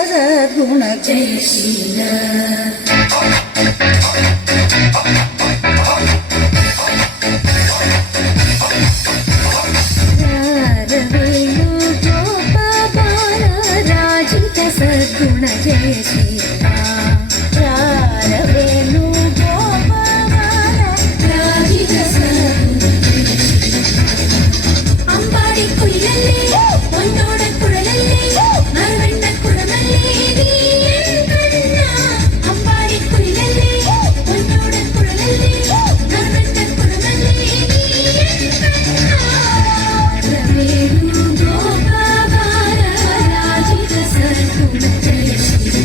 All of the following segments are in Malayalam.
ಸದ್ಗುಣ ಜಯಶೀಲ ರಾರವೇಣು ಗೋಪಾಲ ರಾಜಿತ ಸದ್ಗುಣ ಜಯಶೀಲ ರಾರವೇಣು ಗೋಪಾಲ ರಾಜಿತ ಸದ್ಗುಣ ಜಯಶೀಲ ಅಂಬಾಡಿ ಕುಯ್ಲಲ್ಲಿ ಒಂದೋಡ ಕುಳಲಲ್ಲಿ ಅರವಣ್ಣ ಕುಳಮಲ್ಲಿ ಕಣ್ಣ ಅಂಬಾಡಿ ಕುಯ್ಲಲ್ಲಿ ಒಂದೋಡ ಕುಳಲಲ್ಲಿ ಅರವಣ್ಣ ಕುಳಮಲ್ಲಿ ರವೇಣು ಗೋಪಾಲ ರಾಜಿತ ಸದ್ಗುಣ ಜಯಶೀಲ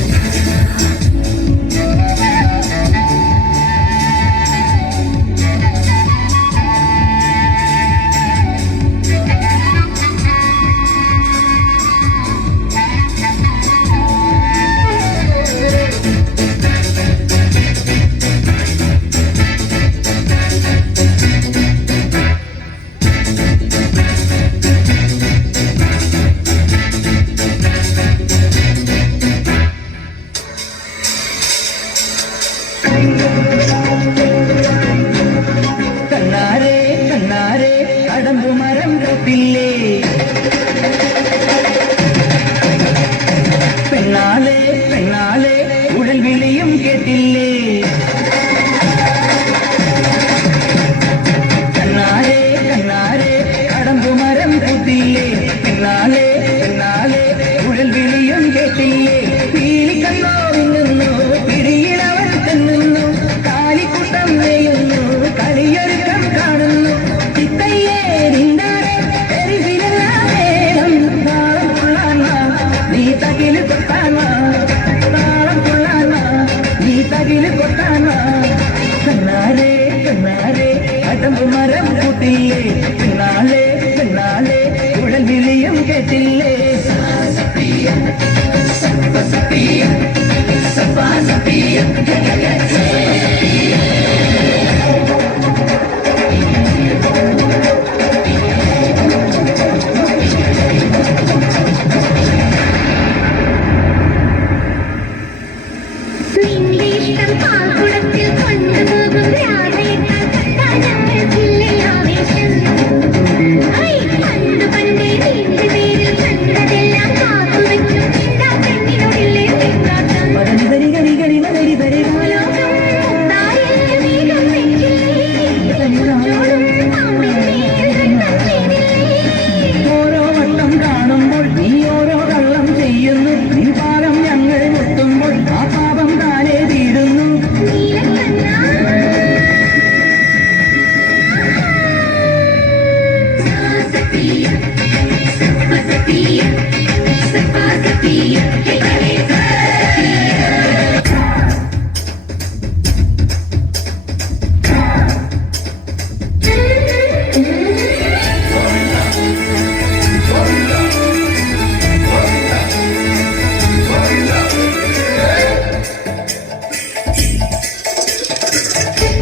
കണ്ണാരേ കണ്ണാരേ കടമ്പു മരം കേട്ടില്ലേ പെണ്ണാലേ പെണ്ണാലേ ഉടൽ വിളിയും കേട്ടില്ലേ കണ്ണാരേ കണ്ണാരേ കടമ്പു മരം കേട്ടില്ലേ പെണ്ണാലേ പെണ്ണാലേ ഉടൽ വിളിയും കേട്ടില്ലേ പീലിക്കണ്ണോ നിന്നു പിടിയിലവൻ തിന്നുന്നു കാലിക്കുട്ടം നെയ്യുന്നു കളിയൊരുക്കം കാണുന്നു ചിത്തയ്യേ നിന്താരെ തെരുവിലെല്ലാം നേരം താളം കൊള്ളാന നീ തകില് കൊട്ടാന താളം കൊള്ളാന നീ തകില് കൊട്ടാന കണ്ണാരേ കണ്ണാരേ കടമ്പു മരം കൂട്ടില്ലേ പെണ്ണാളേ പെണ്ണാളേ ഉടൽ വിളിയും കേട്ടില്ലേ സപ്പിയം സപ്പസപ്പിയം സപ്പാസപ്പിയം നിന്നിഷ്ടം പാൽക്കുടത്തിൽ കൊണ്ടുപോകും രാധയെത്താൻ കണ്ടാൽ ഞങ്ങൾ ജില്ലയാവേശം പണ്ട് പണ്ടേ നീണ്ടു പേരിൽ കണ്ടതെല്ലാം കാത്തുവെക്കും ചിന്താ പെണ്ണിനോടില്ലേ പെൺകാട്ടം ഗരി ഗരി ഗരി മലരി ഗരി ലോകം മുത്തായ വീടും വെച്ചില്ലേ ചുറ്റോടും പാമ്പിൻ ഓരോ വട്ടം കാണുമ്പോൾ നീ ഓരോ കള്ളം ചെയ്യുന്നു നീ പാലം ഞങ്ങൾ മുട്ടുമ്പോൾ ആ പാപം താനേ തീരുന്നു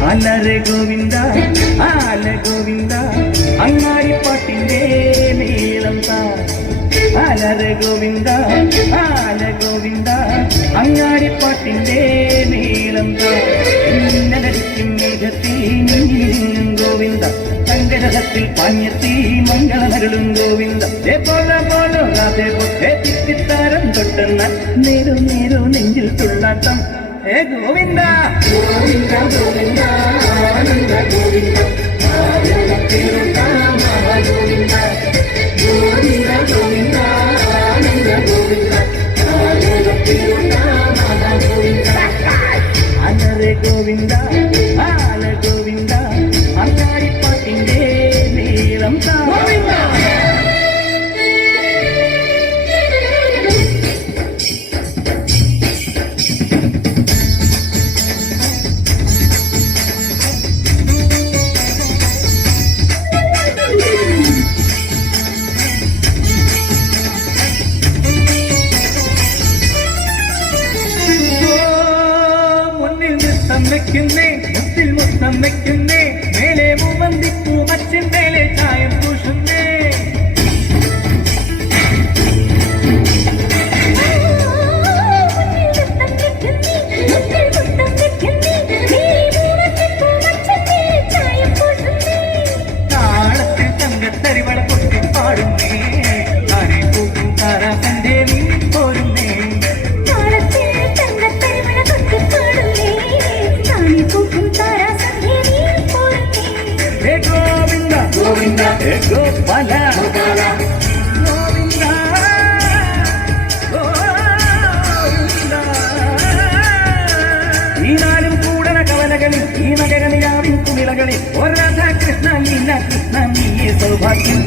ആലരെ ഗോവിന്ദ ആല ഗോവിന്ദ അങ്ങാടിപ്പാട്ടിന്റെ നീളം താ ആലരെ ഗോവിന്ദ ആല ഗോവിന്ദ അങ്ങാടിപ്പാട്ടിന്റെ നീളം താ ഇന്നലടിക്കും മേഘത്തി നിന്നും ഗോവിന്ദ സങ്കരഹത്തിൽ പാഞ്ഞെത്തി മംഗളമരുളും ഗോവിന്ദ പോലെ പോലോ അതേ പൊക്കെ തിത്തിത്താരം തൊട്ടെന്ന നേരു നേരു നെഞ്ചിൽ തുള്ളാട്ടം ഹേ ഗോവിന്ദ ഗോവിന്ദ ഗോവിന്ദ ആനന്ദ ഗോവിന്ദ ഗോവിന്ദ ഗോവിന്ദ ഗോവിന്ദ ആനന്ദ ഗോവിന്ദ അനരെ ഗോവിന്ദ ആല ഗോവിന്ദ അങ്ങാടിപ്പാട്ടിന്റെ നീളം താ വെക്കുന്നേ മുത്തിൽ മുത്തം വെക്കുന്നേ മേലെ മൂവന്തിപ്പൂ മച്ചിൻ മേലെ ചായം പൂശുന്നേ ഹേ ഗോവിന്ദ ഗോവിന്ദ ഹേ ഗോപാല ഗോപാല ഗോവിന്ദ ഗോവിന്ദ. ഈ നാലും കൂടന കവലകളിൽ ഈ നഗരനിലാവിൻ കുമിളകളിൽ ഒരു രാധാകൃഷ്ണ ലീല കൃഷ്ണ നീ സൗഭാഗ്യം.